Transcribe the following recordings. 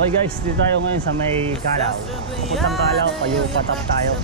Okay guys, dito tayo ngayon sa may Calao. Puntang Calao, kayo patap tayo.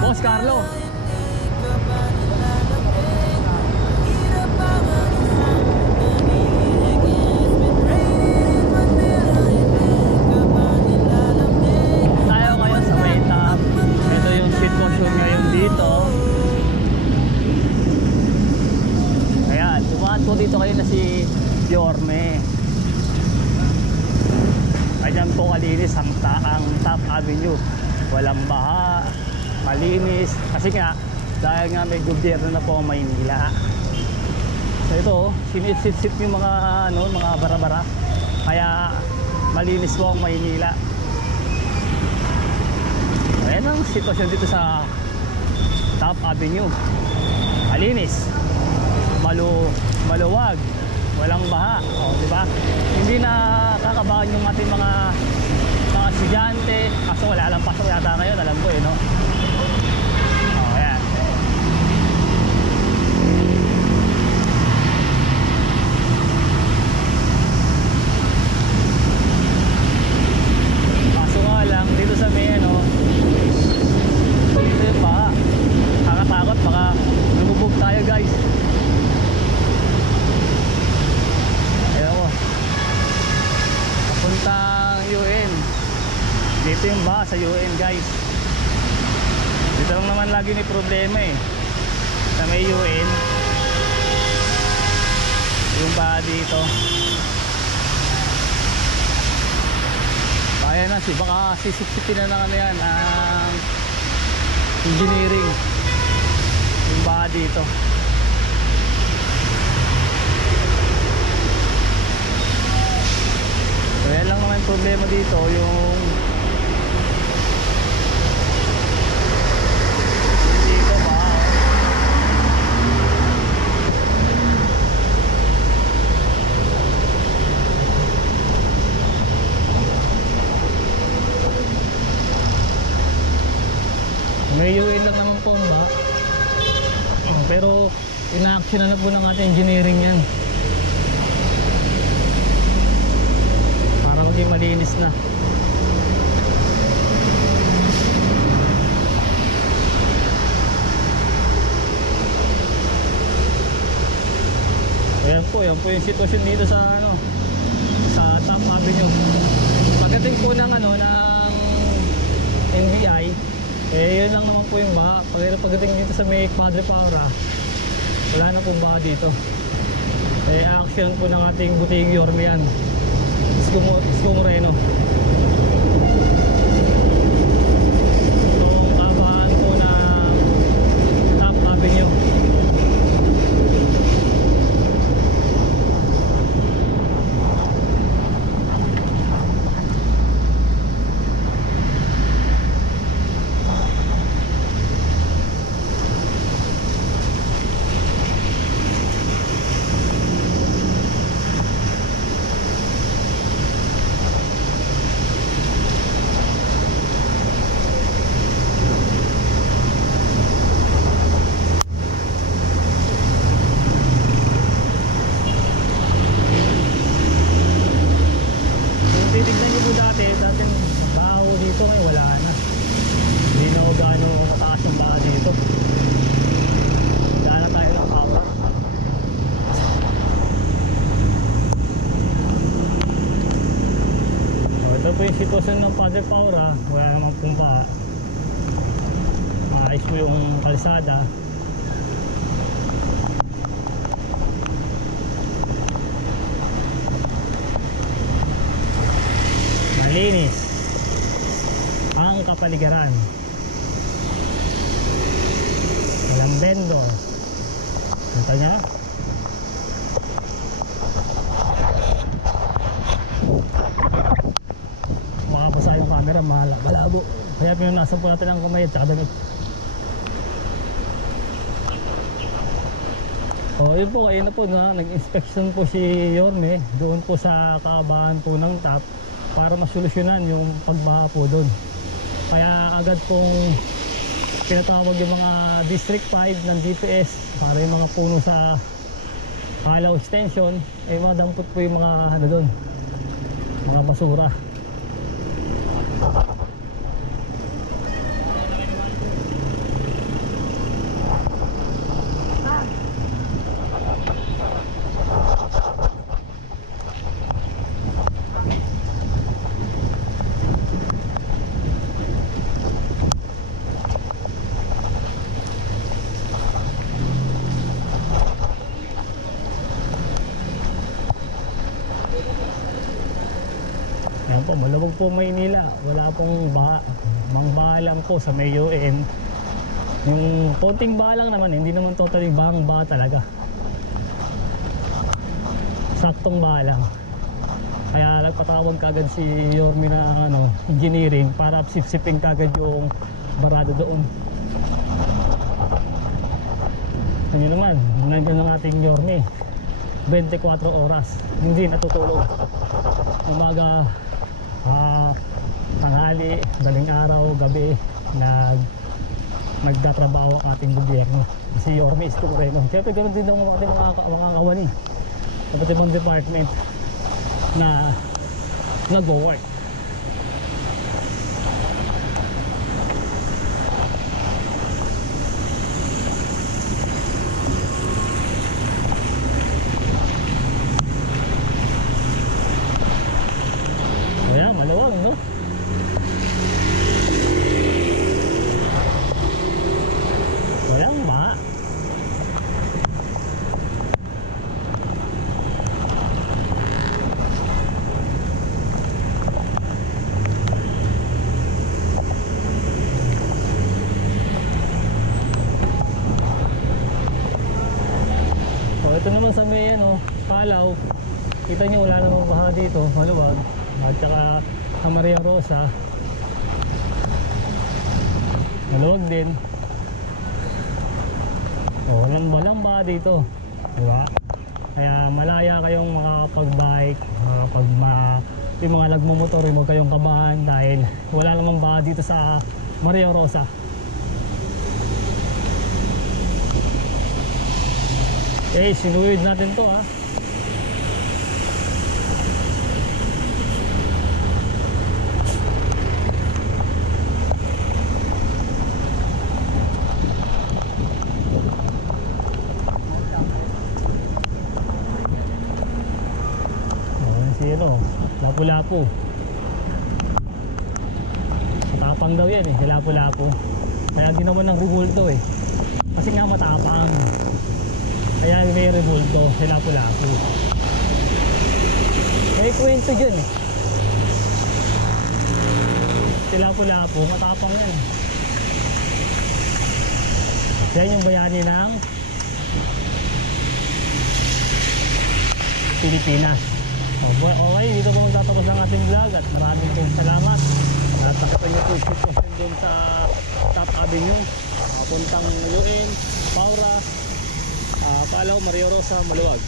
Boss Carlo. Tayo ngayon sa may top. Ito yung sitwasyon ngayon dito. Ayan, dumaan po dito kayo na si Yorme. Ayan po kalinis ang Top Avenue. Walang baha, malinis. Kasi nga, dahil nga may gobyerno na po ang Maynila. So ito, sinit-sit yung mga, mga bara-bara. Kaya malinis po ang Maynila. Ayan ang sitwasyon dito sa Top Avenue. Malinis, maluwag, walang baha. O, diba? Hindi na kakabahan yung ating mga estudyante. Kaso wala lang pasok yata ngayon, alam ko no? O, ayan. Kaso nga lang, dito sa may dito yung baha. Nakakatakot, baka lumubog tayo guys. Ayan ko, papuntang UN. Dito yung baha sa UN guys. Dito lang naman lagi may problema sa may UN. Yung baha dito. Kaya na baka sisipsipin na lang yan ang engineering. Yung baha dito. So yan lang naman problema dito, yung dito ba may UN lang naman po ba, pero ina-action na po ng ating engineering yan para maging malinis na. Ayan po yung sitwasyon dito sa sa Top Avenue. Pagdating po ng ng NBI, yun lang naman po yung baha. Pagdating dito sa may Padre Paura, wala na pong baha dito. Action po ng ating buting Yorme yan, Isko Moreno. Itong kabahan po ng Top Avenue. Titignan nyo po dati baho dito, ngayon wala na. Hindi na o gaano mataas yung baha dito. Daan na tayo ng power. So, ito po yung sitwasyon ng Padre Paura. Wala namang pong baha. Maayos po yung kalsada. Malinis ang kapaligiran. Walang vendor. Kita niya. Makapasa yung camera, malabo. pinunasan po natin ang kamay at saka damit. So yun po, ayun na po na nag-inspection po si Yorme doon po sa kaabahan po ng TAP para masolusyonan yung pagbaha po doon. Kaya agad pong pinatawag yung mga District 5 ng DPS para yung mga puno sa Kalaw Extension, madampot po yung mga ano doon, mga basura. Ayan po, malabog po Maynila. Wala pong baha. Mangbaha lang po sa may UN. Yung konting baha lang naman, hindi naman totally bahang baha talaga. Saktong baha lang. Kaya nagpatawag kagad si Yorme na engineering para sipsipin kagad yung barado doon. Ano naman, nandiyan ang ating Yorme. 24 oras, hindi natutulog. Umaga, tanghali, daling araw, gabi, nagtatrabaho ang ating gobyerno. Si Yorme Istukureno. Siyempre ganoon din ang ating mga kawani sa pati mga department na nag-work. Ayan, maluwag, no? Walang baha. So ito naman sa may Kalaw, kita nyo wala namang baha dito, maluwag. At saka sa Maria Rosa, maluwag din. Walang baha dito, diba? Kaya malaya kayong makakapag-bike, yung mga nagmumotor, huwag kayong kabahan dahil wala namang baha dito sa Maria Rosa. Okay, sinuyod natin to, ha. Lapu-lapu. Matapang daw yan lapu-lapu. Kaya ginawa ng rewolto kasi nga matapang. Kaya may rewolto si lapu-lapu. May kwento dyan si lapu-lapu, matapang yan. Yan yung bayani ng Pilipinas. Okay, dito po magtatapos ang ating vlog at maraming salamat. At nakita nyo po yung sitwasyon dun sa Top Avenue, puntang UN, Paura, Kalaw, Maria Rosa, Maluwag.